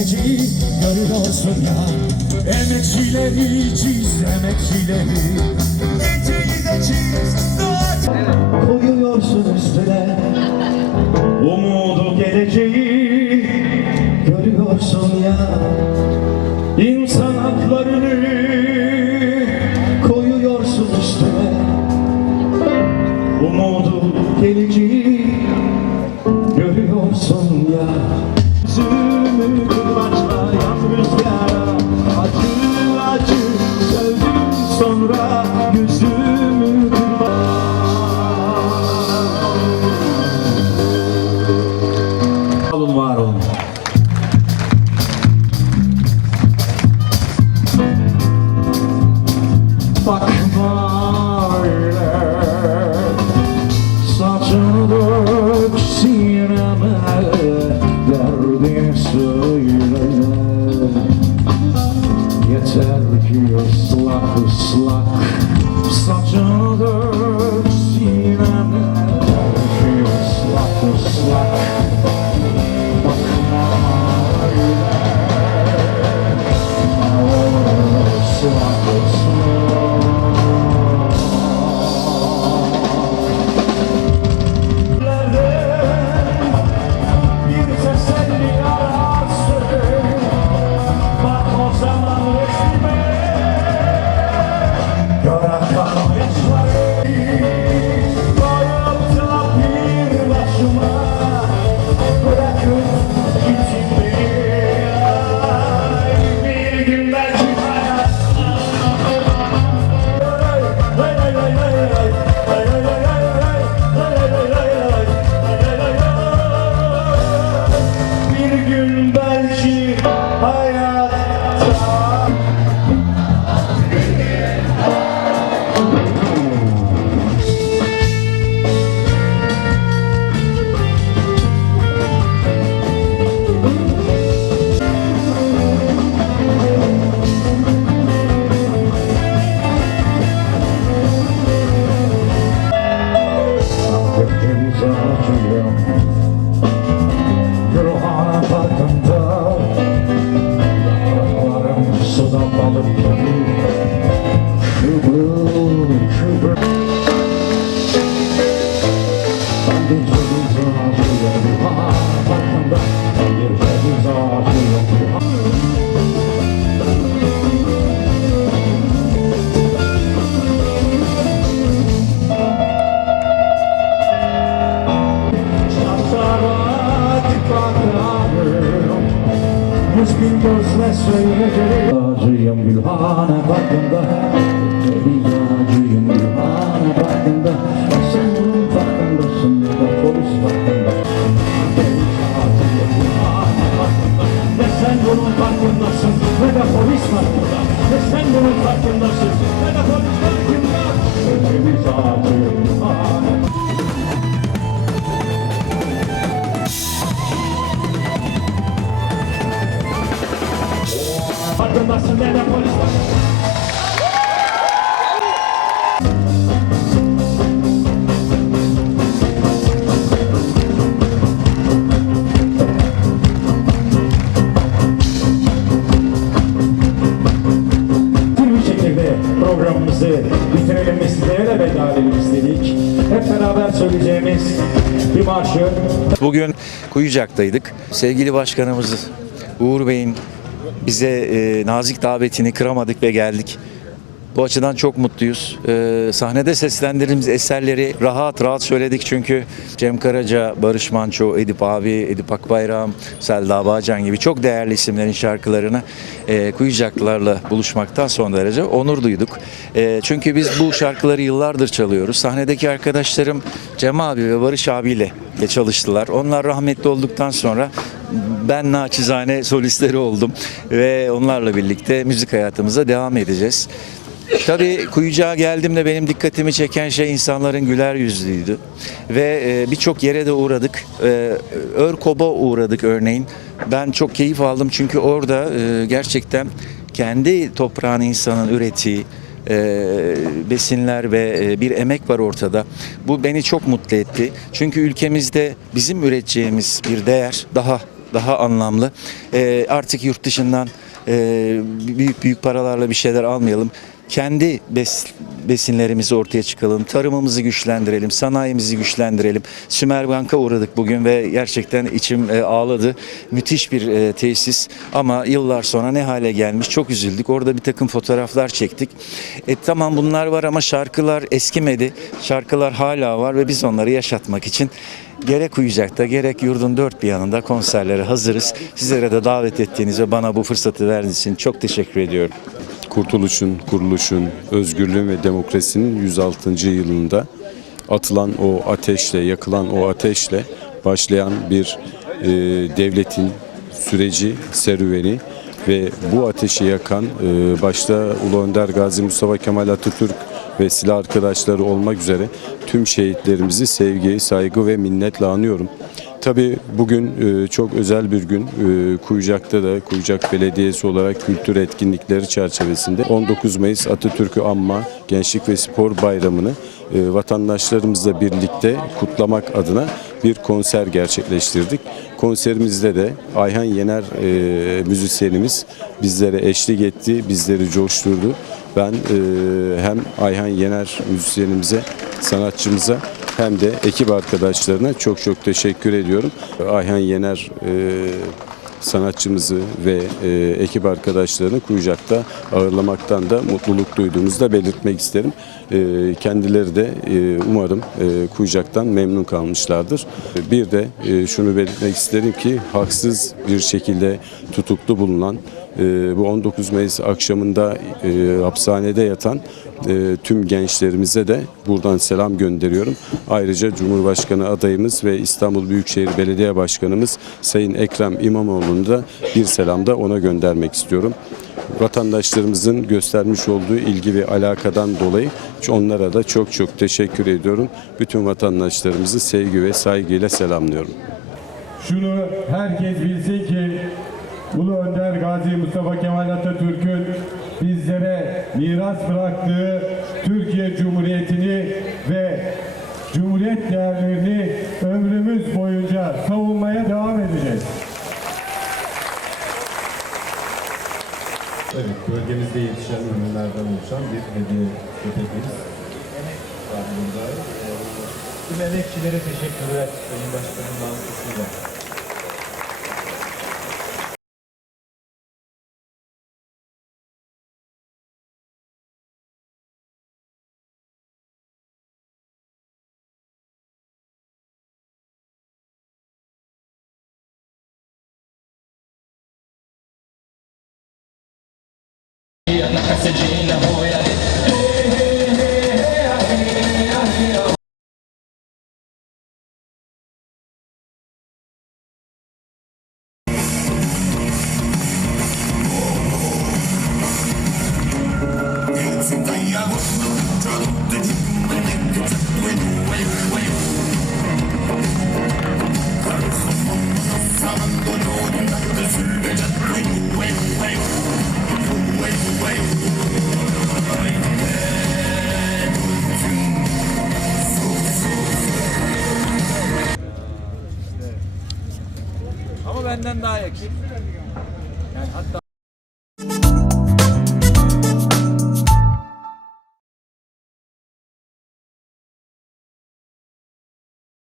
geleceği görüyorsun ya. Emekçileri çiz emekçileri. Geceyi de çiz Koyuyorsun Dök sineme Derdini söyle. Yeter ki ıslak ıslak Saçını dök sineme. Derdini ıslak ıslak bin gözle söyleyeceğim Acıyım Gülhane bakımda. Deli acıyım Gülhane bakımda. Sen bunun farkındasın ya da polis farkında. Deli acıyım Gülhane bakımda Ne sen bunun farkındasın ne de polis farkında. Ne sen bunun farkındasın ne de Farkındasın ne de polis şekilde programımızı bitirelim ve sizlere de veda edelim istedik. Hep beraber söyleyeceğimiz bir marşı Bugün Kuyucak'taydık. Sevgili başkanımız Uğur Bey'in bize e, nazik davetini kıramadık ve geldik. Bu açıdan çok mutluyuz. E, sahnede seslendirdiğimiz eserleri rahat rahat söyledik çünkü Cem Karaca, Barış Manço, Edip abi, Edip Akbayram, Selda Bağcan gibi çok değerli isimlerin şarkılarını e, Kuyucaklarla buluşmaktan son derece onur duyduk. E, çünkü biz bu şarkıları yıllardır çalıyoruz. Sahnedeki arkadaşlarım Cem abi ve Barış abiyle çalıştılar. Onlar rahmetli olduktan sonra ben naçizane solistleri oldum ve onlarla birlikte müzik hayatımıza devam edeceğiz. Tabii Kuyucağa geldiğimde benim dikkatimi çeken şey insanların güler yüzlüydü. Ve e, birçok yere de uğradık. E, Örkob'a uğradık örneğin. Ben çok keyif aldım çünkü orada e, gerçekten kendi toprağın insanın ürettiği besinler ve bir emek var ortada. Bu beni çok mutlu etti. Çünkü ülkemizde bizim üreteceğimiz bir değer daha daha anlamlı. E, artık yurt dışından e, büyük büyük paralarla bir şeyler almayalım. Kendi bes, besinlerimizi ortaya çıkalım, tarımımızı güçlendirelim, sanayimizi güçlendirelim. Sümerbank'a uğradık bugün ve gerçekten içim e, ağladı. Müthiş bir e, tesis ama yıllar sonra ne hale gelmiş çok üzüldük. Orada bir takım fotoğraflar çektik. E, tamam bunlar var ama şarkılar eskimedi. Şarkılar hala var ve biz onları yaşatmak için gerek Uyacak'ta gerek yurdun dört bir yanında konserlere hazırız. Sizlere de davet ettiğiniz ve bana bu fırsatı verdiğiniz için çok teşekkür ediyorum. Kurtuluşun, kuruluşun, özgürlüğün ve demokrasinin 106. yılında atılan o ateşle, yakılan o ateşle başlayan bir e, devletin süreci, serüveni ve bu ateşi yakan e, başta Ulu Önder Gazi Mustafa Kemal Atatürk ve silah arkadaşları olmak üzere tüm şehitlerimizi sevgi, saygı ve minnetle anıyorum. Tabii bugün e, çok özel bir gün. E, Kuyucak'ta da Kuyucak Belediyesi olarak kültür etkinlikleri çerçevesinde 19 Mayıs Atatürk'ü anma Gençlik ve Spor Bayramı'nı e, vatandaşlarımızla birlikte kutlamak adına bir konser gerçekleştirdik. Konserimizde de Ayhan Yener müzisyenimiz bizlere eşlik etti, bizleri coşturdu. Ben e, hem Ayhan Yener müzisyenimize, sanatçımıza hem de ekip arkadaşlarına çok çok teşekkür ediyorum. Ayhan Yener e, sanatçımızı ve e, ekip arkadaşlarını Kuyucak'ta ağırlamaktan da mutluluk duyduğumuzu da belirtmek isterim. E, kendileri de e, umarım e, Kuyucak'tan memnun kalmışlardır. Bir de e, şunu belirtmek isterim ki haksız bir şekilde tutuklu bulunan e, bu 19 Mayıs akşamında e, hapishanede yatan e, tüm gençlerimize de buradan selam gönderiyorum. Ayrıca Cumhurbaşkanı adayımız ve İstanbul Büyükşehir Belediye Başkanımız Sayın Ekrem İmamoğlu'nu da bir selam da ona göndermek istiyorum. Vatandaşlarımızın göstermiş olduğu ilgi ve alakadan dolayı onlara da çok çok teşekkür ediyorum. Bütün vatandaşlarımızı sevgi ve saygıyla selamlıyorum. Şunu herkes bilsin ki Ulu Önder Gazi Mustafa Kemal Atatürk'ün bizlere miras bıraktığı Türkiye Cumhuriyeti'ni ve Cumhuriyet değerlerini ömrümüz boyunca savunmaya devam edeceğiz. Evet, bölgemizde yetişen ürünlerden oluşan bir hediye köpeğimiz var burada. Ee, Tüm emekçilere teşekkürler Sayın Başkanım vasıtasıyla. E anda pra ser não na benden daha yakın. Yani hatta